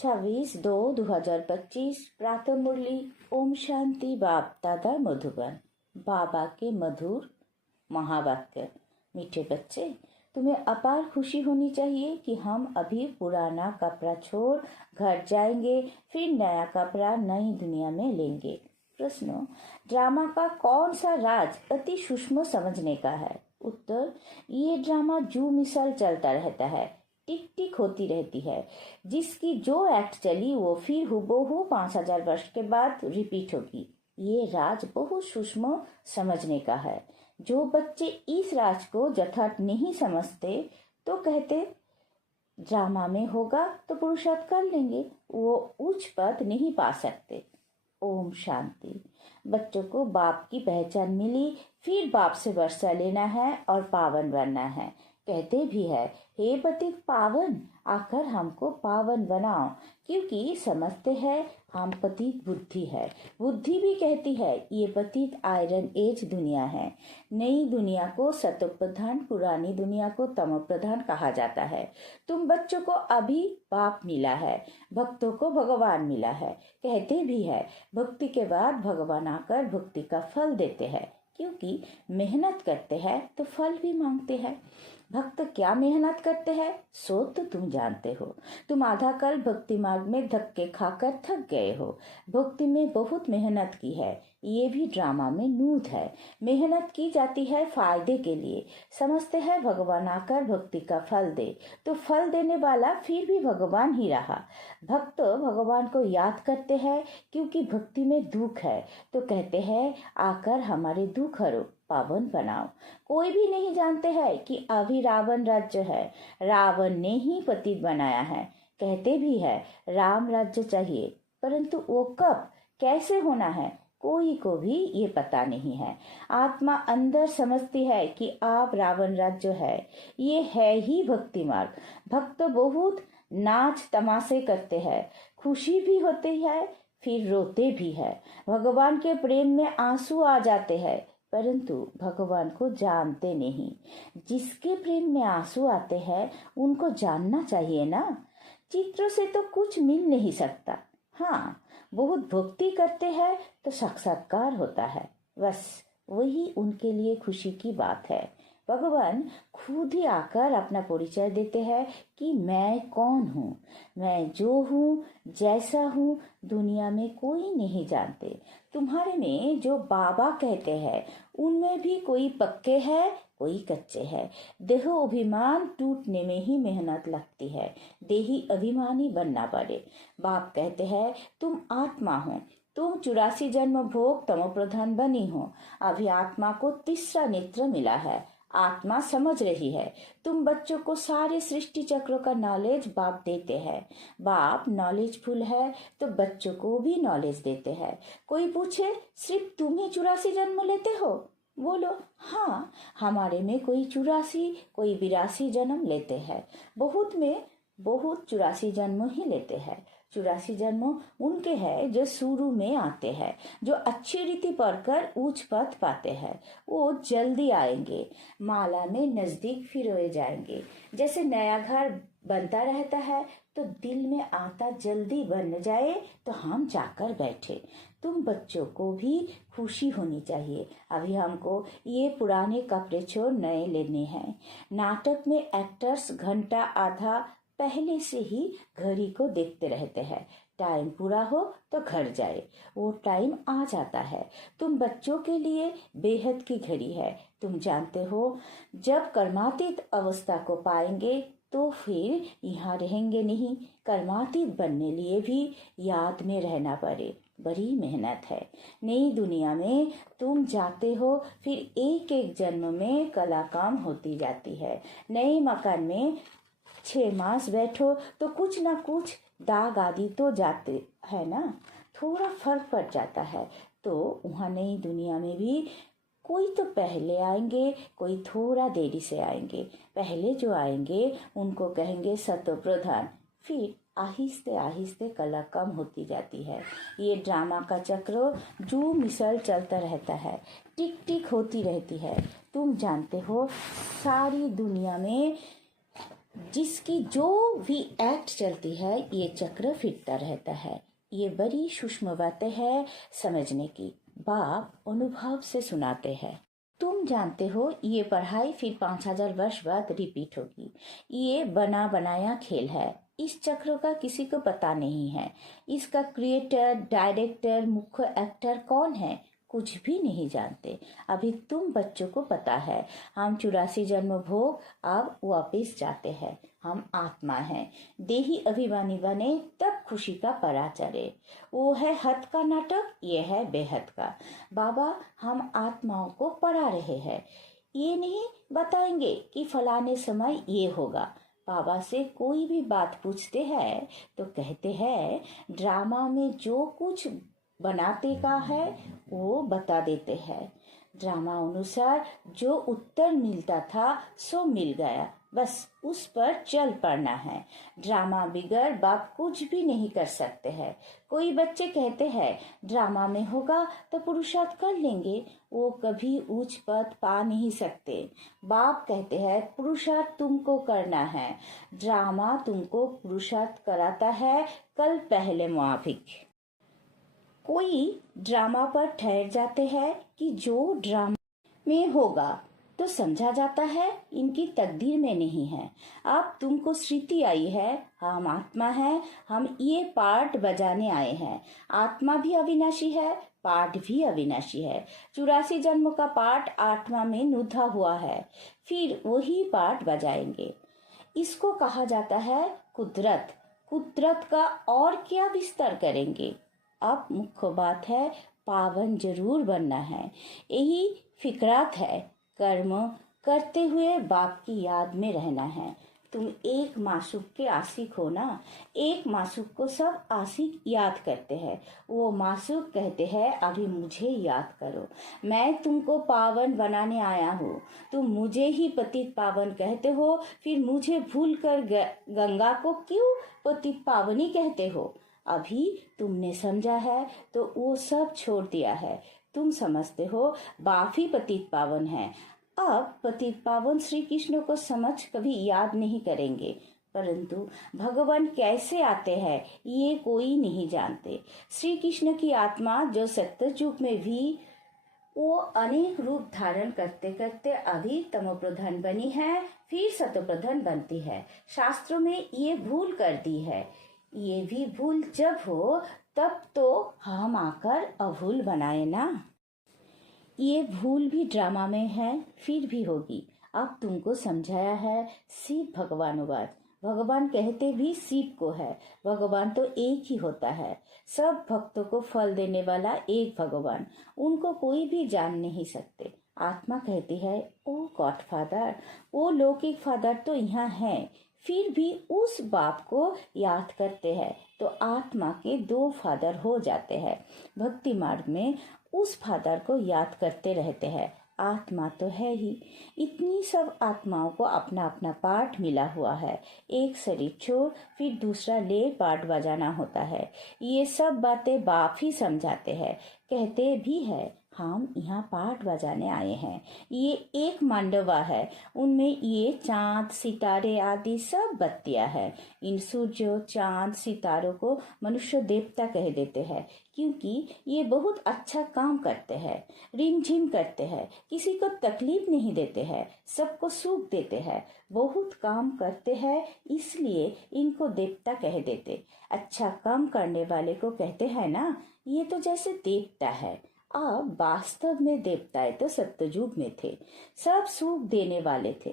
26/2/2025 प्रातः मुरली। ओम शांति। बाप दादा मधुबन। बाबा के मधुर महावाक्य। मीठे बच्चे, तुम्हें अपार खुशी होनी चाहिए कि हम अभी पुराना कपड़ा छोड़ घर जाएंगे, फिर नया कपड़ा नई दुनिया में लेंगे। प्रश्न, ड्रामा का कौन सा राज अति सूक्ष्म समझने का है? उत्तर, ये ड्रामा जू मिसाल चलता रहता है, टिक टिक होती रहती है। जिसकी जो एक्ट चली वो फिर हुबहू 5000 वर्ष के बाद रिपीट होगी। ये राज बहुत सूक्ष्म समझने का है। जो बच्चे इस राज को यथार्थ नहीं समझते तो कहते ड्रामा में होगा तो पुरुषार्थ कर लेंगे, वो उच्च पद नहीं पा सकते। ओम शांति। बच्चों को बाप की पहचान मिली, फिर बाप से वर्षा लेना है और पावन बनना है। कहते भी है, हे पतित पावन, आकर हमको पावन बनाओ, क्योंकि समझते हैं हम पतित बुद्धि है। बुद्धि भी कहती है ये पतित आयरन एज दुनिया है। नई दुनिया को सतो प्रधान, पुरानी दुनिया को तमो प्रधान कहा जाता है। तुम बच्चों को अभी बाप मिला है, भक्तों को भगवान मिला है। कहते भी है भक्ति के बाद भगवान आकर भक्ति का फल देते हैं, क्योंकि मेहनत करते हैं तो फल भी मांगते हैं। भक्त क्या मेहनत करते हैं सो तो तुम जानते हो। तुम आधा कल भक्ति मार्ग में धक्के खाकर थक गए हो। भक्ति में बहुत मेहनत की है, ये भी ड्रामा में नूत है। मेहनत की जाती है फायदे के लिए। समझते हैं भगवान आकर भक्ति का फल दे, तो फल देने वाला फिर भी भगवान ही रहा। भक्त भगवान को याद करते हैं क्योंकि भक्ति में दुख है, तो कहते हैं आकर हमारे दुख हरो, पावन बनाओ। कोई भी नहीं जानते हैं कि अभी रावण राज्य है, रावण ने ही पतित बनाया है। कहते भी है राम राज्य चाहिए, परंतु वो कब कैसे होना है कोई को भी ये पता नहीं है। आत्मा अंदर समझती है कि आप रावण राज्य है, ये है ही भक्ति मार्ग। भक्त बहुत नाच तमाशे करते हैं, खुशी भी होती है फिर रोते भी है। भगवान के प्रेम में आंसू आ जाते हैं, परंतु भगवान को जानते नहीं। जिसके प्रेम में आंसू आते हैं उनको जानना चाहिए ना। चित्रों से तो कुछ मिल नहीं सकता। हाँ, बहुत भक्ति करते हैं तो साक्षात्कार होता है, बस वही उनके लिए खुशी की बात है। भगवान खुद ही आकर अपना परिचय देते हैं कि मैं कौन हूँ। मैं जो हूँ, जैसा हूँ, दुनिया में कोई नहीं जानते। तुम्हारे में जो बाबा कहते हैं उनमें भी कोई पक्के हैं, कोई कच्चे हैं। देह अभिमान टूटने में ही मेहनत लगती है, देही अभिमानी बनना पड़े। बाप कहते हैं तुम आत्मा हो, तुम 84 जन्म भोग तमो प्रधान बनी हो। अभी आत्मा को तीसरा नेत्र मिला है, आत्मा समझ रही है। तुम बच्चों को सारे सृष्टि चक्रों का नॉलेज बाप देते हैं। बाप नॉलेजफुल है तो बच्चों को भी नॉलेज देते हैं। कोई पूछे सिर्फ तुम ही 84 जन्म लेते हो? बोलो हाँ, हमारे में कोई 84 कोई 82 जन्म लेते हैं। बहुत में बहुत 84 जन्म ही लेते हैं। 84 जन्म उनके हैं जो शुरू में आते हैं, जो अच्छी रीति पढ़कर उच्च पद पाते हैं। वो जल्दी आएंगे, माला में नजदीक फिर हो जाएंगे। जैसे नया घर बनता रहता है तो दिल में आता जल्दी बन जाए तो हम जाकर बैठे। तुम बच्चों को भी खुशी होनी चाहिए। अभी हमको ये पुराने कपड़े छोड़ नए लेने हैं। नाटक में एक्टर्स घंटा आधा पहले से ही घड़ी को देखते रहते हैं, टाइम पूरा हो तो घर जाए। वो टाइम आ जाता है। तुम बच्चों के लिए बेहद की घड़ी है। तुम जानते हो जब कर्मातीत अवस्था को पाएंगे तो फिर यहाँ रहेंगे नहीं। कर्मातीत बनने लिए भी याद में रहना पड़े, बड़ी मेहनत है। नई दुनिया में तुम जाते हो, फिर एक एक जन्म में कला काम होती जाती है। नए मकान में 6 मास बैठो तो कुछ ना कुछ दाग आदि तो जाते है ना, थोड़ा फर्क पड़ जाता है। तो वहाँ नई दुनिया में भी कोई तो पहले आएंगे, कोई थोड़ा देरी से आएंगे। पहले जो आएंगे उनको कहेंगे सतो प्रधान, फिर आहिस्ते आहिस्ते कला कम होती जाती है। ये ड्रामा का चक्र जो मिसल चलता रहता है, टिक टिक होती रहती है। तुम जानते हो सारी दुनिया में जिसकी जो भी एक्ट चलती है ये चक्र फिरता रहता है। ये बड़ी सूक्ष्म बातें है समझने की। बाप अनुभव से सुनाते हैं। तुम जानते हो ये पढ़ाई फिर 5000 वर्ष बाद रिपीट होगी। ये बना बनाया खेल है। इस चक्र का किसी को पता नहीं है। इसका क्रिएटर, डायरेक्टर, मुख्य एक्टर कौन है कुछ भी नहीं जानते। अभी तुम बच्चों को पता है हम 84 जन्म भोग अब वापिस जाते हैं। हम आत्मा हैं। देही अभिमानी बने तब खुशी का परा चढ़े। वो है हद का नाटक, ये है बेहद का। बाबा हम आत्माओं को पढ़ा रहे हैं। ये नहीं बताएंगे कि फलाने समय ये होगा। बाबा से कोई भी बात पूछते हैं तो कहते हैं ड्रामा में जो कुछ बनाते का है वो बता देते हैं। ड्रामा अनुसार जो उत्तर मिलता था सो मिल गया, बस उस पर चल पड़ना है। ड्रामा बिगड़ बाप कुछ भी नहीं कर सकते हैं। कोई बच्चे कहते हैं ड्रामा में होगा तो पुरुषार्थ कर लेंगे, वो कभी उच्च पद पा नहीं सकते। बाप कहते हैं पुरुषार्थ तुमको करना है, ड्रामा तुमको पुरुषार्थ कराता है कल पहले मुआफिक। कोई ड्रामा पर ठहर जाते हैं कि जो ड्रामा में होगा तो समझा जाता है इनकी तकदीर में नहीं है। अब तुमको स्मृति आई है हम आत्मा है, हम ये पार्ट बजाने आए हैं। आत्मा भी अविनाशी है, पाठ भी अविनाशी है। 84 जन्म का पाठ आत्मा में नुधा हुआ है, फिर वही पाठ बजाएंगे। इसको कहा जाता है कुदरत। कुदरत का और क्या विस्तार करेंगे। अब मुख्य बात है पावन जरूर बनना है। यही फिक्रात है। कर्म करते हुए बाप की याद में रहना है। तुम एक मासूक के आशिक हो ना। एक मासूक को सब आशिक याद करते हैं। वो मासूक कहते हैं अभी मुझे याद करो, मैं तुमको पावन बनाने आया हूँ। तुम मुझे ही पतित पावन कहते हो, फिर मुझे भूल कर गंगा को क्यों पतित पावनी कहते हो। अभी तुमने समझा है तो वो सब छोड़ दिया है। तुम समझते हो बाप ही पतित पावन है। अब पतित पावन श्री कृष्ण को समझ कभी याद नहीं करेंगे, परंतु भगवान कैसे आते हैं ये कोई नहीं जानते। श्री कृष्ण की आत्मा जो सत्ययुग में भी वो अनेक रूप धारण करते करते अभी तमोप्रधान बनी है, फिर सतोप्रधान बनती है। शास्त्रों में ये भूल कर दी है। ये भी भूल जब हो तब तो हम आकर अभूल बनाए ना। ये भूल भी ड्रामा में है, फिर भी होगी। अब तुमको समझाया है शिव भगवानुवाद। भगवान कहते भी शिव को है। भगवान तो एक ही होता है। सब भक्तों को फल देने वाला एक भगवान, उनको कोई भी जान नहीं सकते। आत्मा कहती है ओ गॉड फादर, वो लौकिक फादर तो यहाँ है, फिर भी उस बाप को याद करते हैं तो आत्मा के 2 फादर हो जाते हैं। भक्ति मार्ग में उस फादर को याद करते रहते हैं। आत्मा तो है ही। इतनी सब आत्माओं को अपना अपना पार्ट मिला हुआ है। एक शरीर छोड़ फिर दूसरा ले पार्ट बजाना होता है। ये सब बातें बाप ही समझाते हैं। कहते भी है हम यहाँ पार्ट बजाने आए हैं। ये एक मांडवा है, उनमें ये चांद सितारे आदि सब बत्तियां है। इन सूर्य चांद सितारों को मनुष्य देवता कह देते हैं, क्योंकि ये बहुत अच्छा काम करते हैं, रिमझिम करते हैं, किसी को तकलीफ नहीं देते हैं, सबको सुख देते हैं, बहुत काम करते हैं, इसलिए इनको देवता कह देते। अच्छा काम करने वाले को कहते हैं ना, ये तो जैसे देवता है। अब वास्तव में देवताएं तो सत्ययुग में थे, सब सुख देने वाले थे,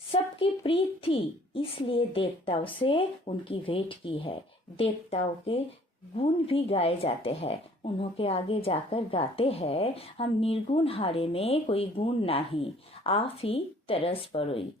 सबकी प्रीत थी, इसलिए देवताओं से उनकी भेंट की है। देवताओं के गुण भी गाए जाते हैं। उन्होंने आगे जाकर गाते हैं हम निर्गुण हारे में कोई गुण नहीं, आप ही तरस पड़ोई।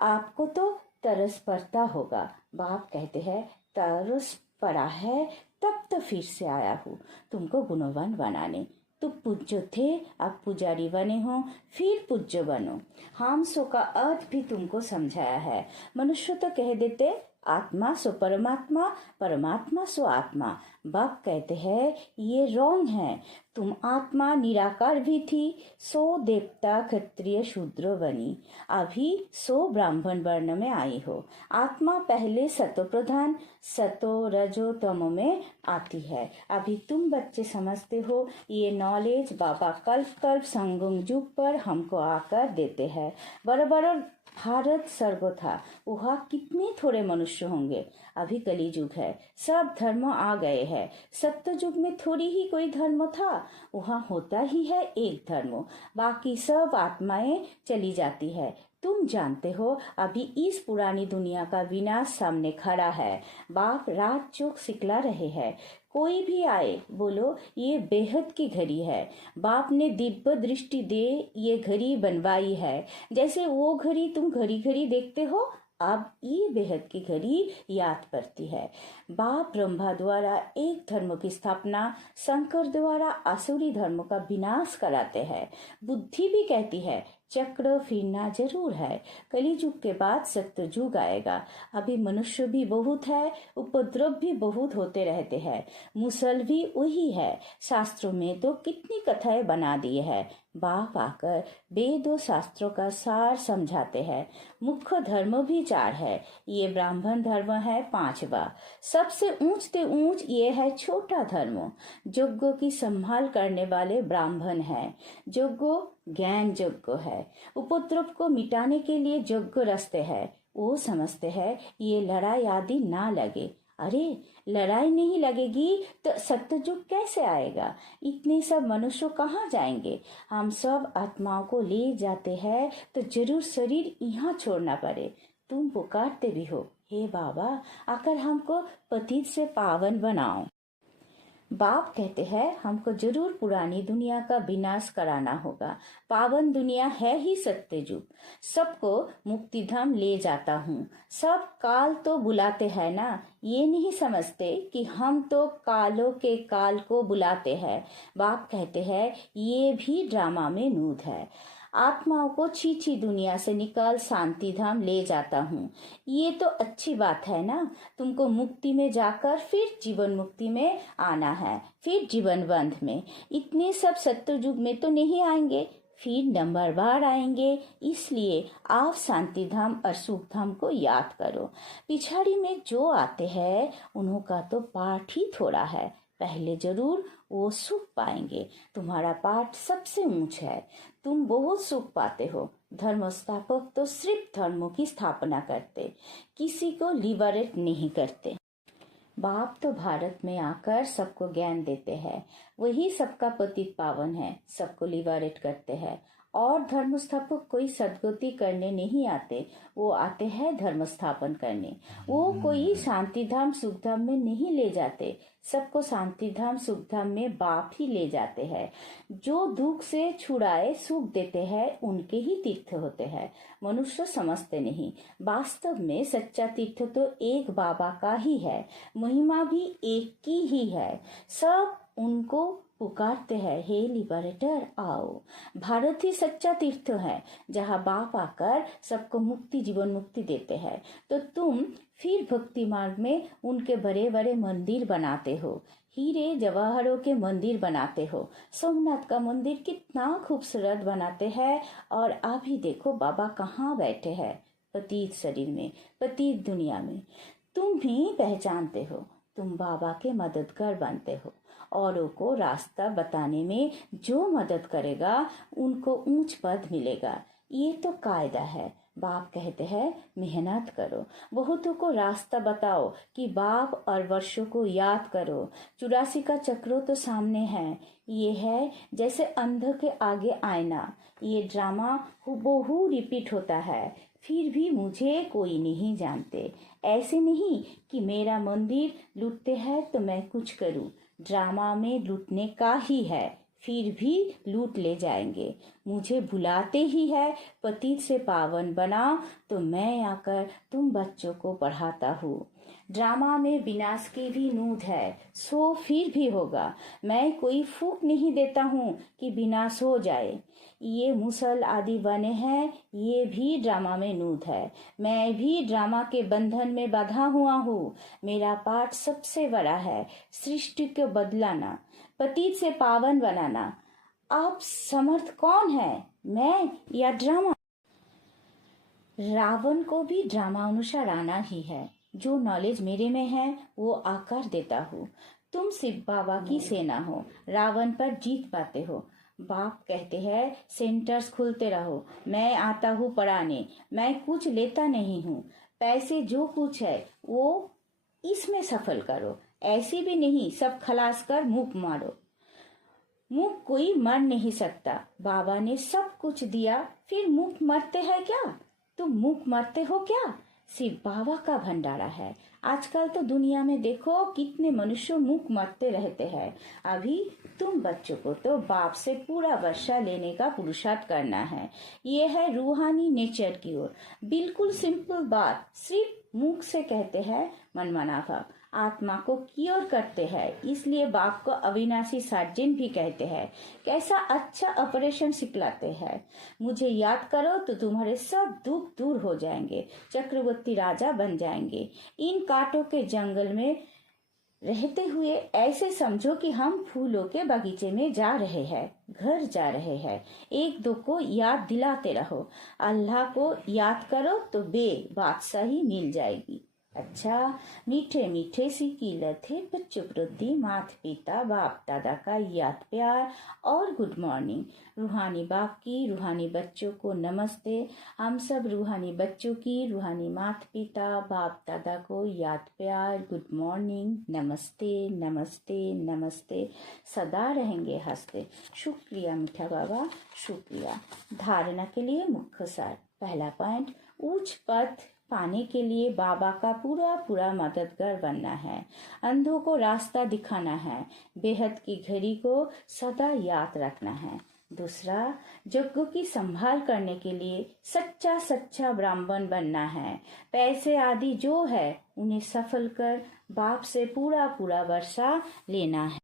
आपको तो तरस पड़ता होगा। बाप कहते हैं तरस पड़ा है तब तो फिर से आया हूँ तुमको गुणवान बनाने। तो पूज्य थे, अब पुजारी बने हो, फिर पूज्य बनो। हम सो का अर्थ भी तुमको समझाया है। मनुष्य तो कह देते आत्मा सो परमात्मा, परमात्मा सो आत्मा। बाप कहते हैं ये रॉन्ग है। तुम आत्मा निराकार भी थी, सो देवता क्षत्रिय शूद्र बनी, अभी सो ब्राह्मण वर्ण में आई हो। आत्मा पहले सतो प्रधान सतो रजो तम में आती है। अभी तुम बच्चे समझते हो, ये नॉलेज बाबा कल्प कल्प संगम युग पर हमको आकर देते हैं। बराबर भारत स्वर्ग था, वहाँ कितने थोड़े मनुष्य होंगे। अभी कली युग है, सब धर्म आ गए हैं। सत्य युग में थोड़ी ही कोई धर्म था, वहाँ होता ही है एक धर्म, बाकी सब आत्माएं चली जाती है। तुम जानते हो, अभी इस पुरानी दुनिया का विनाश सामने खड़ा है। बाप रात चौक सिखला रहे हैं, कोई भी आए बोलो ये बेहद की घड़ी है। बाप ने दिव्य दृष्टि दे ये घड़ी बनवाई है, जैसे वो घड़ी तुम घड़ी घड़ी देखते हो, अब ये बेहद की घड़ी याद पड़ती है। बाप ब्रह्मा द्वारा एक धर्म की स्थापना, शंकर द्वारा आसुरी धर्म का विनाश कराते हैं। बुद्धि भी कहती है चक्र फिरना जरूर है, कलियुग के बाद सत्य युग आएगा। अभी मनुष्य भी बहुत है, उपद्रव भी बहुत होते रहते हैं, मुसल भी वही है। शास्त्रों में तो कितनी कथाएं बना दी है। बाप आकर वेदों शास्त्रों का सार समझाते हैं। मुख्य धर्म भी 4 है, ये ब्राह्मण धर्म है 5वां, सबसे ऊंच से ऊंच ये है छोटा धर्म। यज्ञों की संभाल करने वाले ब्राह्मण हैं। यज्ञ ज्ञान यज्ञ है, उपद्रव को मिटाने के लिए यज्ञ रचते हैं। वो समझते हैं ये लड़ाई आदि ना लगे। अरे लड़ाई नहीं लगेगी तो सत्ययुग कैसे आएगा? इतने सब मनुष्य कहाँ जाएंगे? हम सब आत्माओं को ले जाते हैं तो जरूर शरीर यहाँ छोड़ना पड़े। तुम पुकारते भी हो, हे बाबा आकर हमको पतित से पावन बनाओ। बाप कहते हैं हमको जरूर पुरानी दुनिया का विनाश कराना होगा। पावन दुनिया है ही सत्य युग, सबको मुक्ति धाम ले जाता हूँ। सब काल तो बुलाते हैं ना, ये नहीं समझते कि हम तो कालों के काल को बुलाते हैं। बाप कहते हैं ये भी ड्रामा में नूद है। आत्माओं को छी दुनिया से निकाल शांति धाम ले जाता हूँ। ये तो अच्छी बात है ना। तुमको मुक्ति में जाकर फिर जीवन मुक्ति में आना है, फिर जीवन बंध में। इतने सब सत्य युग में तो नहीं आएंगे, फिर नंबर बार आएंगे। इसलिए आप शांति धाम और सुख धाम को याद करो। पिछाड़ी में जो आते हैं उन्हों का तो पाठ ही थोड़ा है, पहले जरूर वो सुख पाएंगे। तुम्हारा पाठ सबसे ऊंच है, तुम बहुत सुख पाते हो। धर्म स्थापक तो सिर्फ धर्मों की स्थापना करते, किसी को लिबरेट नहीं करते। बाप तो भारत में आकर सबको ज्ञान देते हैं, वही सबका पतित पावन है, सबको लिबरेट करते हैं। और धर्म स्थापक कोई सदगति करने नहीं आते, वो आते हैं धर्म स्थापन करने। वो कोई शांति धाम सुख धाम में नहीं ले जाते, सबको शांति धाम सुख धाम में बाप ही ले जाते हैं। जो दुख से छुड़ाए सुख देते हैं उनके ही तीर्थ होते हैं। मनुष्य समझते नहीं, वास्तव में सच्चा तीर्थ तो एक बाबा का ही है, महिमा भी एक की ही है। सब उनको पुकारते हैं, हे लिबरेटर आओ। भारत ही सच्चा तीर्थ है जहाँ बाप आकर सबको मुक्ति जीवन मुक्ति देते हैं। तो तुम फिर भक्ति मार्ग में उनके बड़े बड़े मंदिर बनाते हो, हीरे जवाहरों के मंदिर बनाते हो। सोमनाथ का मंदिर कितना खूबसूरत बनाते हैं। और अभी देखो बाबा कहाँ बैठे हैं, पतित शरीर में, पतित दुनिया में। तुम भी पहचानते हो, तुम बाबा के मददगार बनते हो। औरों को रास्ता बताने में जो मदद करेगा उनको ऊंच पद मिलेगा, ये तो कायदा है। बाप कहते हैं मेहनत करो, बहुतों को रास्ता बताओ कि बाप और वर्षों को याद करो। 84 का चक्र तो सामने है, ये है जैसे अंध के आगे आईना। ये ड्रामा हूबहू रिपीट होता है, फिर भी मुझे कोई नहीं जानते। ऐसे नहीं कि मेरा मंदिर लूटते हैं तो मैं कुछ करूं, ड्रामा में लूटने का ही है, फिर भी लूट ले जाएंगे। मुझे बुलाते ही है पतित से पावन बनाओ, तो मैं आकर तुम बच्चों को पढ़ाता हूँ। ड्रामा में विनाश की भी नूंद है, सो फिर भी होगा। मैं कोई फूंक नहीं देता हूँ कि विनाश हो जाए। ये मुसल आदि बने हैं, ये भी ड्रामा में नूंद है। मैं भी ड्रामा के बंधन में बंधा हुआ हूँ। मेरा पाठ सबसे बड़ा है, सृष्टि को बदलाना, पतित से पावन बनाना। आप समर्थ कौन है, मैं या ड्रामा? रावण को भी ड्रामा अनुसार आना ही है। जो नॉलेज मेरे में है वो आकर देता हूँ। तुम शिव बाबा की सेना हो, रावण पर जीत पाते हो। बाप कहते हैं सेंटर्स खुलते रहो, मैं आता हूँ पढ़ाने। मैं कुछ लेता नहीं हूँ, पैसे जो कुछ है वो इसमें सफल करो। ऐसे भी नहीं सब खलास कर मुंह मारो। मुंह कोई मर नहीं सकता, बाबा ने सब कुछ दिया, फिर मुंह मरते हैं क्या? तुम मुंह मरते हो क्या? शिव बाबा का भंडारा है। आजकल तो दुनिया में देखो कितने मनुष्य मुंह मरते रहते हैं। अभी तुम बच्चों को तो बाप से पूरा वर्षा लेने का पुरुषार्थ करना है। ये है रूहानी नेचर की ओर। बिल्कुल सिंपल बात, सिर्फ मुख से कहते हैं मनमाना भाव, आत्मा को क्योर करते हैं। इसलिए बाप को अविनाशी सर्जन भी कहते हैं। कैसा अच्छा ऑपरेशन सिखलाते हैं। मुझे याद करो तो तुम्हारे सब दुख दूर हो जाएंगे, चक्रवर्ती राजा बन जाएंगे। इन कांटों के जंगल में रहते हुए ऐसे समझो कि हम फूलों के बगीचे में जा रहे हैं, घर जा रहे हैं। एक दो को याद दिलाते रहो। अल्लाह को याद करो तो बादशाही मिल जाएगी। अच्छा, मीठे मीठे सी कीलत है बच्चों प्रति माता पिता बाप दादा का याद प्यार और गुड मॉर्निंग। रूहानी बाप की रूहानी बच्चों को नमस्ते। हम सब रूहानी बच्चों की रूहानी माता पिता बाप दादा को याद प्यार, गुड मॉर्निंग, नमस्ते नमस्ते नमस्ते। सदा रहेंगे हंसते। शुक्रिया मीठा बाबा, शुक्रिया। धारणा के लिए मुख्य सार। पहला पॉइंट, उच्च पद पाने के लिए बाबा का पूरा पूरा मददगार बनना है। अंधों को रास्ता दिखाना है। बेहद की घड़ी को सदा याद रखना है। दूसरा, यज्ञ की संभाल करने के लिए सच्चा सच्चा ब्राह्मण बनना है। पैसे आदि जो है उन्हें सफल कर बाप से पूरा पूरा वर्षा लेना है।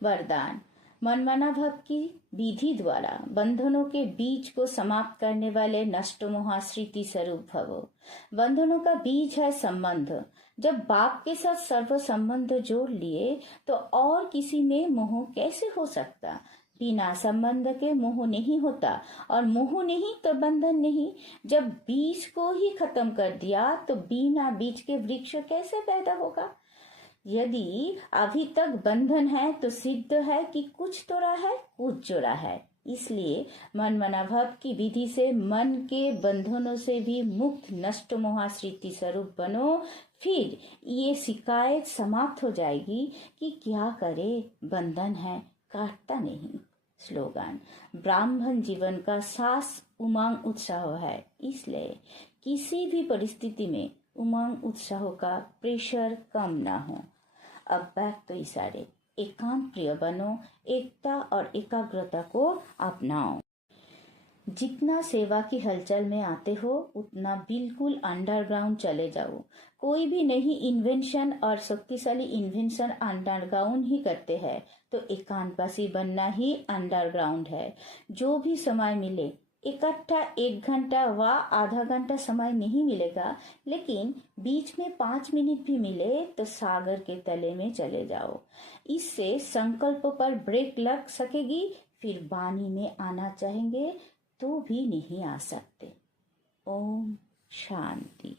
वरदान, मनमाना भव की विधि द्वारा बंधनों के बीज को समाप्त करने वाले नष्ट मोहाश्रिति स्वरूप भवो। बंधनों का बीज है संबंध। जब बाप के साथ सर्व संबंध जोड़ लिए तो और किसी में मोह कैसे हो सकता? बिना संबंध के मोह नहीं होता और मोह नहीं तो बंधन नहीं। जब बीज को ही खत्म कर दिया तो बिना बीज के वृक्ष कैसे पैदा होगा? यदि अभी तक बंधन है तो सिद्ध है कि कुछ तोड़ा है, कुछ जोड़ा है। इसलिए मनमाना भव की विधि से मन के बंधनों से भी मुक्त नष्ट मोहाश्रिति स्वरूप बनो। फिर ये शिकायत समाप्त हो जाएगी कि क्या करे, बंधन है काटता नहीं। स्लोगन, ब्राह्मण जीवन का सास उमंग उत्साह है। इसलिए किसी भी परिस्थिति में उमंग उत्साह का प्रेशर कम ना हो। अब बैक तो इशारे। एकांत प्रिय बनो, एकता और एकाग्रता को अपनाओ। जितना सेवा की हलचल में आते हो उतना बिल्कुल अंडरग्राउंड चले जाओ। कोई भी नई इन्वेंशन और शक्तिशाली इन्वेंशन अंडरग्राउंड ही करते हैं, तो एकांतवासी बनना ही अंडरग्राउंड है। जो भी समय मिले, इकट्ठा 1 घंटा व आधा घंटा समय नहीं मिलेगा, लेकिन बीच में 5 मिनट भी मिले तो सागर के तले में चले जाओ। इससे संकल्प पर ब्रेक लग सकेगी। फिर वाणी में आना चाहेंगे तो भी नहीं आ सकते। ओम शांति।